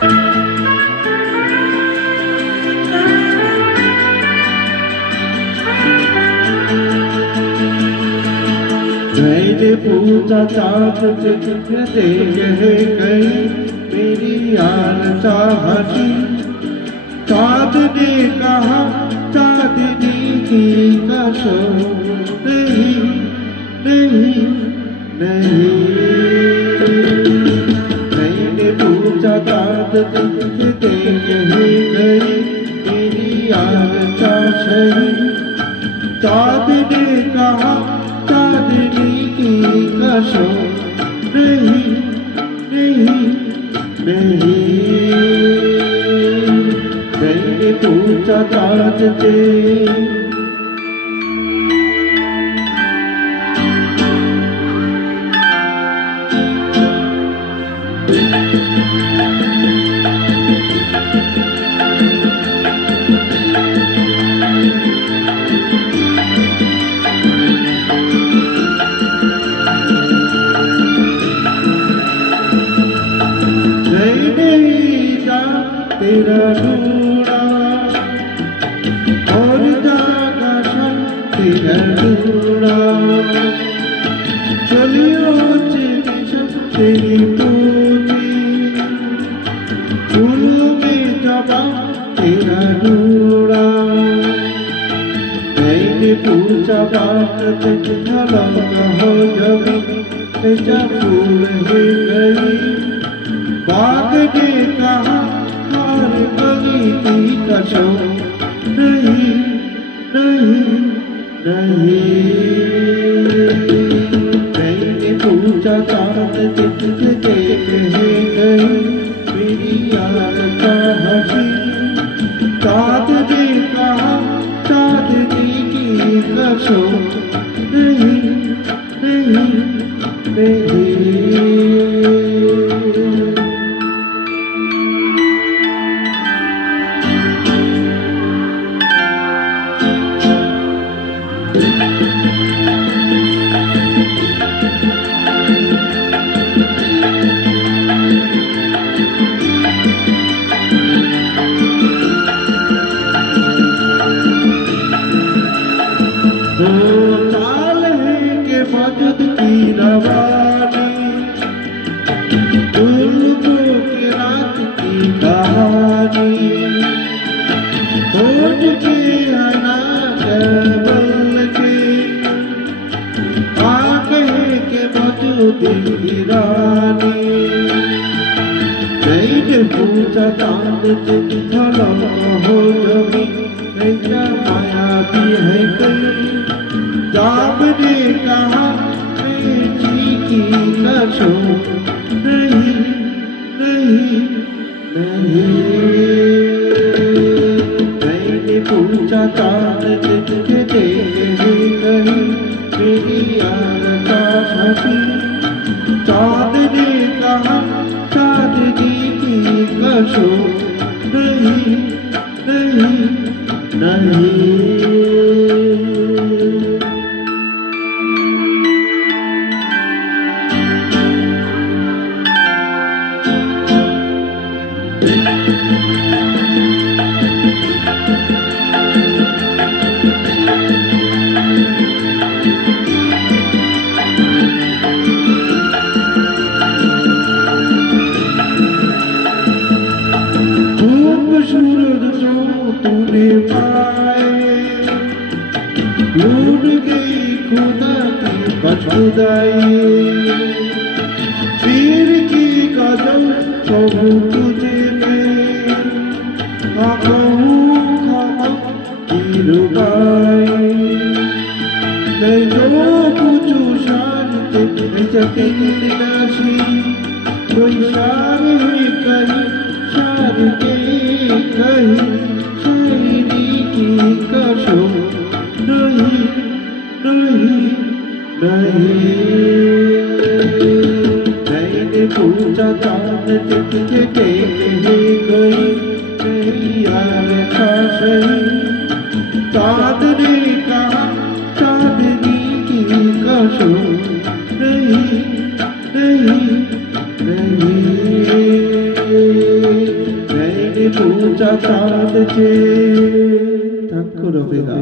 मैंने पूछा चाँद से देखे गई मेरी यार चाहती। चाँद ने कहा चाँदनी की कसम नहीं नहीं नहीं। मैंने पूछा चाँद से देखे गई मेरी यार चाहती। चाँद ने कहा चाँदनी की कसम नहीं नहीं नहीं। मैंने पूछा चाँद से तेरा ढूंढा और जागा सन तेरा ढूंढा। चलियो चिशन तेरी पूजी फूलों में जबा तेरा ढूंढा। मैंने पूछा बात चलो हो जबी तेजा फूल है गई। बाग ने कहा गली की कसम नहीं नहीं नहीं। मैंने पूछा चाँद से देखे गई मेरी यार का हंसी। चाँद ने कहा चाँदनी की कसम नहीं नहीं नहीं। चाल है के मदद की रवानी उल्लू की रात की कहानी। खोज के आना बल के आगे के मदद की रानी। मैंने पूछा चाँद से चलो हो जमी क्या माया भी है कहीं। जाब ने कहा बेटी की कसम नहीं नहीं नहीं। मैंने पूछा चाँद से देखे गई मेरी यार का हंसी। चाँद ने कहा चाँदनी की कसम नहीं नहीं नहीं। खूबसूरत जो तूने पाए लूट गई खुदा की बचुदाई। पीर की कदम कहूँ तुझे मैं कहूँ खामा की रुबाई। मैं जो पूछूँ शान ते जतिन नाशी कोई शान है कहीं शान के कहीं शायरी की कसम नहीं नहीं नहीं। मैंने पूछा चाँद से देखे गई मेरी यार का सही। चाँद ने कहा चाँदनी की कसम नहीं नहीं नहीं। পূজা চাঁদ যে থাকো রবেরা।